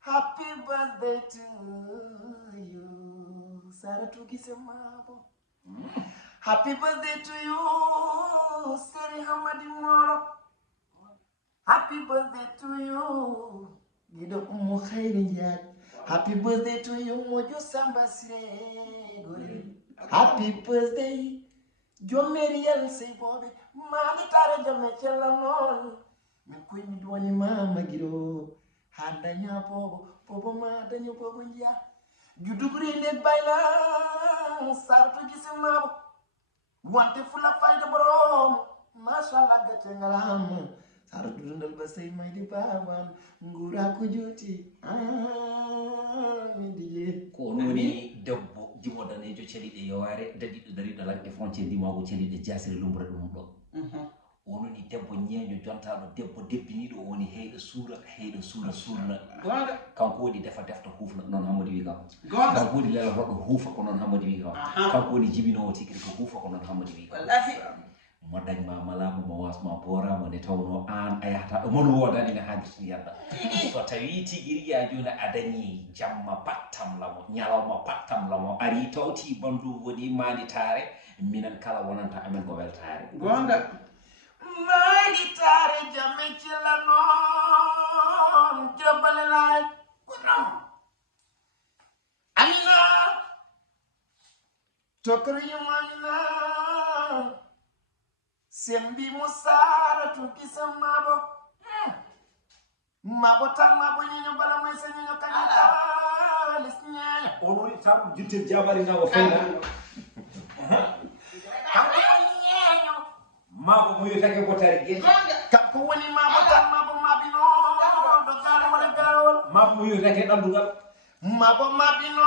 Happy birthday to you. Saratu Kisemabo. Happy birthday to you, Seri Hamadi Moro. Happy birthday to you, Gido Umu Khairiyat. Happy birthday to you, Mojo Samba Sire. Happy birthday, John Mariel say Bobby. Mani Tare Jamechella non. Me Queen Dwani Mama Gido. Handanya Bobo Ma Danyo Bobo Ndia. Judugri ne baila Saratu Kisemabo. Wante fula fayda borom mashallah gate ngalam Saratu dundal ba sey may di bawan ngura ko joti mi diye ko noni debbo jimodanejo celiɗe yoware dadiɗo dariɗo lanɗe frontiére ndimago celiɗe jasiri lumbra ɗum ɗo wononi debbo ñeeño jontaɗo debbo debbiniɗo woni heyɗo suura surna kanko woni defa defta hufna noon Hammadou wi kam kanko woni lela hoɗo huufa ko noon Hammadou wi kam kanko woni jibinowo tigui ko huufa ko noon Hammadou wi kam mo dañma malama mo wasma borama nde tawno an a yahata ɗo mon wodani ne haadirtini yalla so tawi tigui rigui a joni a dañi jamma pattam lamo ñalawma pattam lamo ari tawti bandu woni manditare minen kala wonanta amen ko weltare gonga manditare jamme cilla non jobale lay kuno amina tokru yumamina Sembi musara tukisemabo mabo tan mabo nyinyo bala moy se nyinyo kanata lisnya onori tam jitte jabari na o fayna kanko woni nyenyo mabo mo yotake botare geje kanko woni mabo tan mabo mabino do gala wala gawol mabo mo yotake dandugal mabo mabino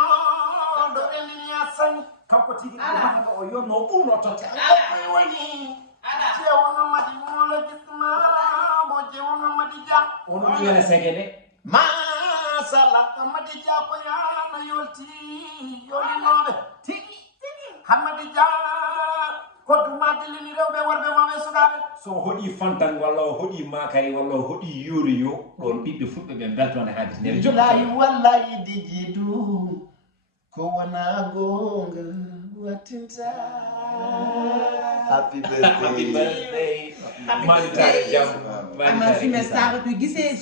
do elini asani kanko tigi ko o yonno ɓurno totte kanko woni Jewa Hamadi Mola Gisma, Bojewa Hamadi Ja. On lui a segede. Masala Hamadi Ja Koyana Yolti Yoli Nobe. Tigi Hamadi Ja. Kodu Madilini Rebe Warbe Mame Sugabe. So hodi fantan walla hodi makari walla hodi yuriyo don bibbe fulbe be beltone haadi nder jokko. Wallahi wallahi dijidu ko wana gonga watinta. Happy birthday. Happy birthday. Manditare jam. Ama fi message tu gisee